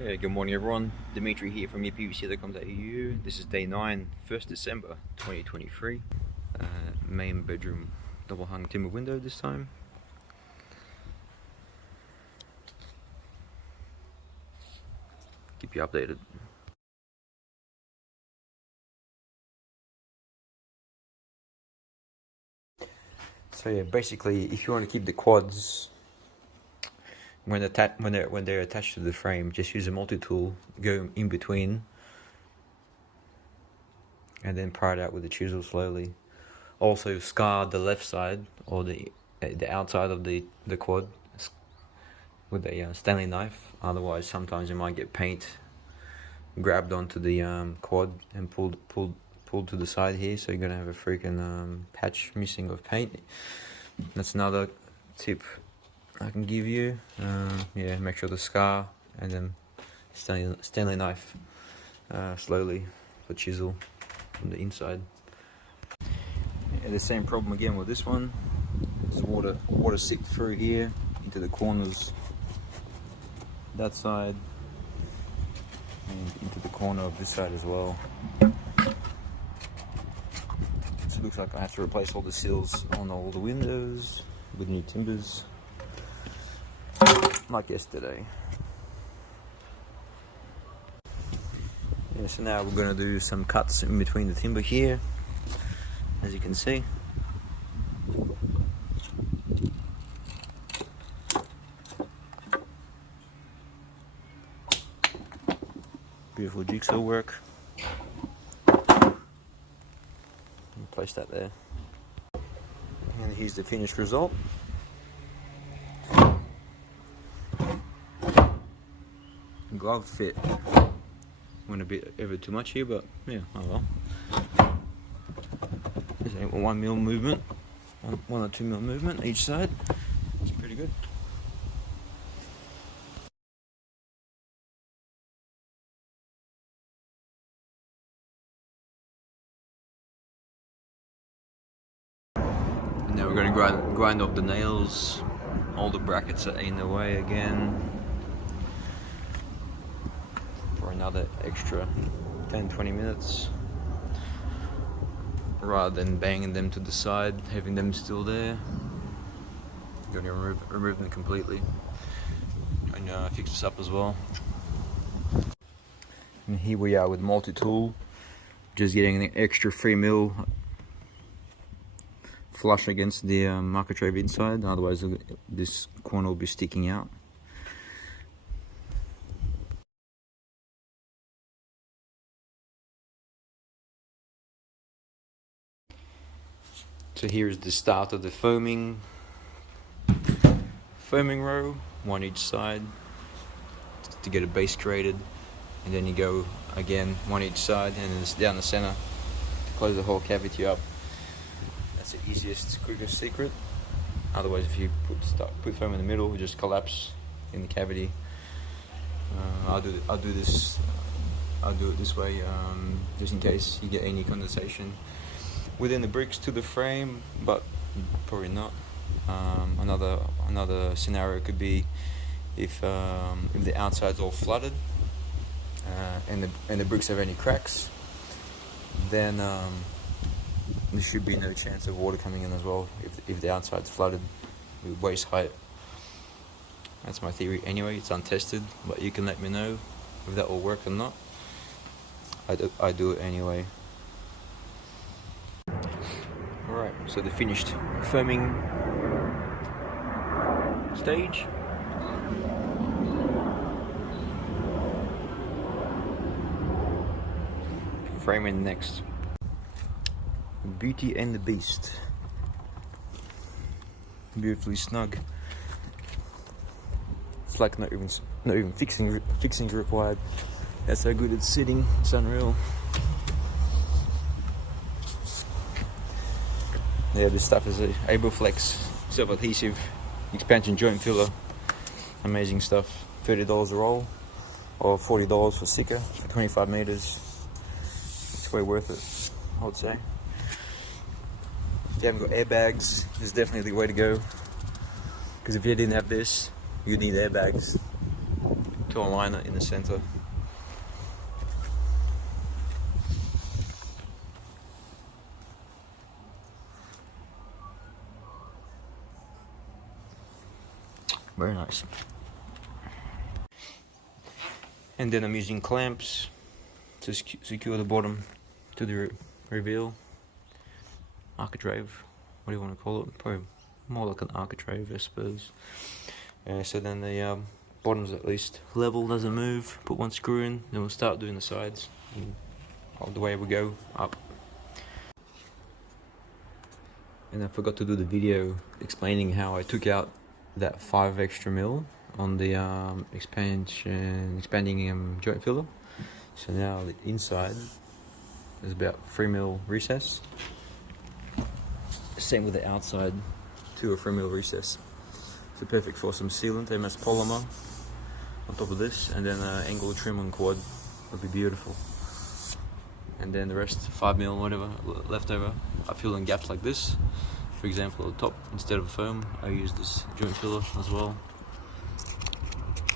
Yeah, good morning everyone. Dimitri here from uPVC.com.au. This is day 9, 1st December 2023. Main bedroom double hung timber window this time. Keep you updated. So yeah, basically if you want to keep the quads when they're attached to the frame, just use a multi-tool, go in between and then pry it out with the chisel slowly. Also scar the left side or the outside of the quad with a Stanley knife. Otherwise sometimes you might get paint grabbed onto the quad and pulled to the side here, so you're gonna have a freaking patch missing of paint. That's another tip I can give you. Yeah, make sure the scar and then Stanley knife slowly for chisel from the inside. Yeah, the same problem again with this one. There's water seeped through here into the corners that side and into the corner of this side as well. So it looks like I have to replace all the sills on all the windows with new timbers, like yesterday. Yeah, so now we're going to do some cuts in between the timber here, as you can see. Beautiful jigsaw work. Place that there. And here's the finished result. Glove fit. Went a bit ever too much here, but yeah, oh well. There's a 1 mil movement, 1 or 2 mil movement each side. It's pretty good. And now we're going to grind off the nails. All the brackets are in the way again. For another extra 10-20 minutes. Rather than banging them to the side, having them still there. I'm going to remove them completely. And fix this up as well. And here we are with multi-tool. Just getting an extra 3 mil flush against the architrave inside, otherwise this corner will be sticking out. So here is the start of the foaming row, 1 each side, to get a base created, and then you go again 1 each side, and then it's down the center to close the whole cavity up. That's the easiest, quickest secret. Otherwise, if you put foam in the middle, it will just collapse in the cavity. I'll do it this way, just in case you get any condensation within the bricks to the frame, but probably not. Another scenario could be if the outside's all flooded and the bricks have any cracks, then there should be no chance of water coming in as well if the outside's flooded with waist height. That's my theory anyway. It's untested, but you can let me know if that will work or not. I do it anyway. Alright, so the finished foaming stage. Framing next. Beauty and the Beast. Beautifully snug. It's like not even fixing required. That's how good it's sitting. It's unreal. Yeah, this stuff is a Abroflex self-adhesive expansion joint filler. Amazing stuff. $30 a roll, or $40 for sticker for 25 meters. It's way worth it, I would say. If you haven't got airbags, this is definitely the way to go. Because if you didn't have this, you'd need airbags to align it in the center. Very nice. And then I'm using clamps to secure the bottom to the reveal. Architrave, what do you want to call it? Probably more like an architrave, I suppose. So then the bottom's at least level, doesn't move. Put one screw in, then we'll start doing the sides. And all the way we go up. And I forgot to do the video explaining how I took out that 5 extra mil on the expanding joint filler. So now the inside is about 3 mil recess. Same with the outside, 2 or 3 mil recess. So perfect for some sealant, MS polymer on top of this, and then angle trim on quad would be beautiful. And then the rest, 5 mil, whatever left over, I fill in gaps like this. For example, at the top, instead of foam, I use this joint filler as well.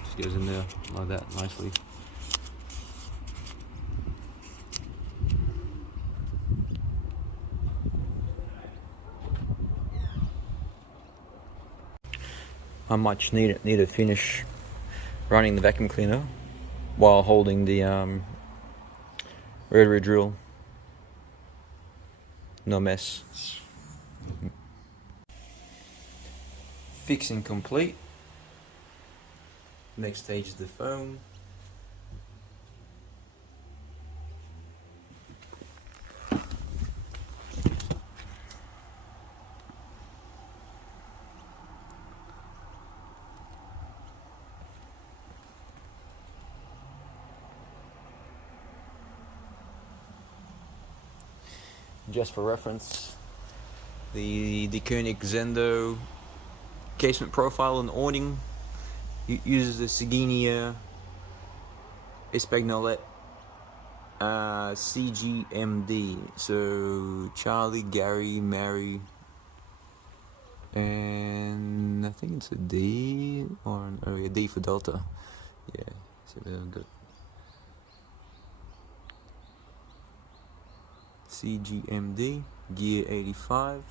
Just goes in there like that nicely. I might need to finish running the vacuum cleaner while holding the rotary drill. No mess. Fixing complete. Next stage is the foam. Just for reference, the Deceuninck Zendo casement profile and awning uses the Signia Espagnolet CGMD. So Charlie, Gary, Mary, and I think it's a D or a D for Delta. Yeah, so they're good. CGMD, gear 85,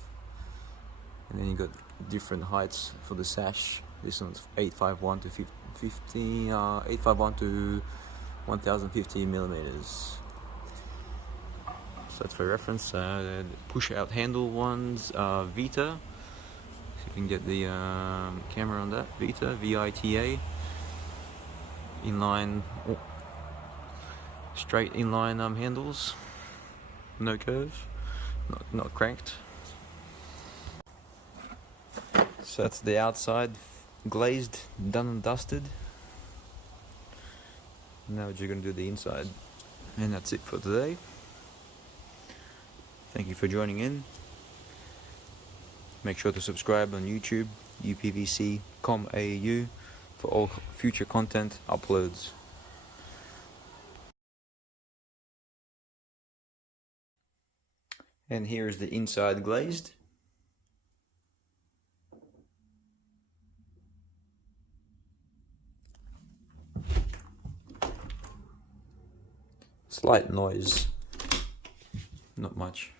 and then you got different heights for the sash. This one's 851 to 851 to 1050 millimeters. So that's for reference. The push out handle ones, Vita. See if you can get the camera on that. Vita, VITA. Inline, straight inline handles. No curve, not cranked. So that's the outside, glazed, done and dusted. Now you're going to do the inside. And that's it for today. Thank you for joining in. Make sure to subscribe on YouTube, uPVC.com.au, for all future content uploads. And here is the inside glazed. Slight noise, not much.